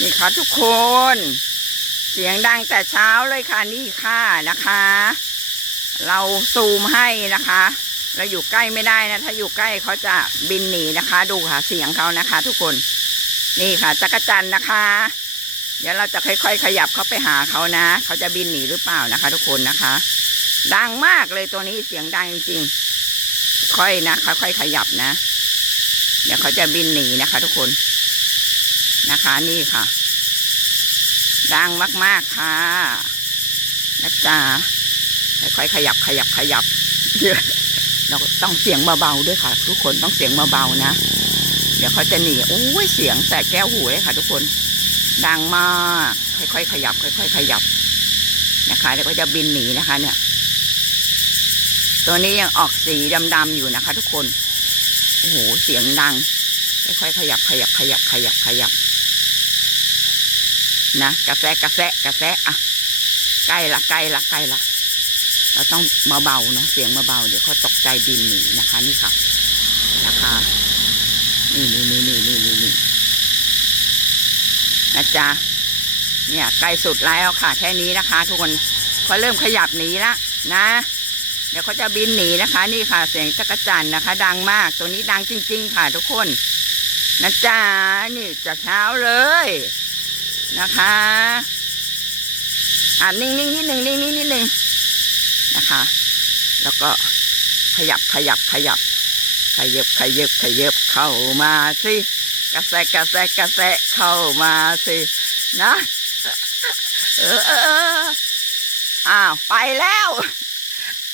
นี่ค่ะทุกคน เสียงดังแต่เช้าเลยค่ะนี่ค่ะนะคะ เราซูมให้นะคะ เราอยู่ใกล้ไม่ได้นะ ถ้าอยู่ใกล้เขาจะบินหนีนะคะ ดูค่ะเสียงเขานะคะ ทุกคน นี่ค่ะจักรจันนะคะ เดี๋ยวเราจะค่อย ๆ ขยับเขาไปหาเขานะ เขาจะบินหนีหรือเปล่านะคะ ทุกคนนะคะ ดังมากเลยตัวนี้เสียงดังจริงๆค่อยนะค่อยๆขยับนะ เดี๋ยวเขาจะบินหนีนะคะ ทุกคน นะคะนี่ค่ะ ดังมากๆค่ะนะจ๊ะค่อยๆขยับขยับขยับเดี๋ยวเราต้องเสียงเบาๆด้วยค่ะ ทุกคนต้องเสียงเบาๆนะ เดี๋ยวเขาจะหนีโอ้ยเสียงแตกแก้วหูเลยค่ะ ทุกคนดังมาก ค่อยๆขยับ ค่อย ๆ ขยับนะคะแล้วก็จะบินหนีนะคะ เนี่ย ตัวนี้ยังออกสีดำๆอยู่นะคะ ทุกคนโอ้โหเสียงดัง ค่อยๆขยับขยับขยับขยับขยับ นะกระแซะกระแซะกระแซะอะใกล้ละใกล้ละใกล้ละเราต้องเบาๆเนาะเสียงเบาๆเดี๋ยวเขาตกใจบินหนีนะคะ นี่ค่ะนะคะนี่นี่นี่นี่นี่นี่นี่นะจ๊ะเนี่ยใกล้สุดแล้วค่ะ แค่นี้นะคะ ทุกคนเขาเริ่มขยับหนีละนะ เดี๋ยวเขาจะบินหนีนะคะ นี่ค่ะ เสียงจักรจันนะคะ ดังมากตัวนี้ดังจริง ๆ ค่ะ ทุกคน นะจ๊ะนี่จะเช้าเลยนะคะ อ่านิ่งๆนิดหนึ่งนิ่งๆนิดหนึ่งนะคะ แล้วก็ขยับขยับขยับ ขยับขยับขยับเข้ามาสิกระแสกระแสกระแสเข้ามาสินะเออเออเอออ้าวไปแล้ว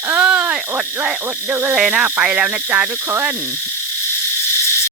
เอ้ยอดเลยอดดูเลยนะ ไปแล้วนะจ๊ะทุกคน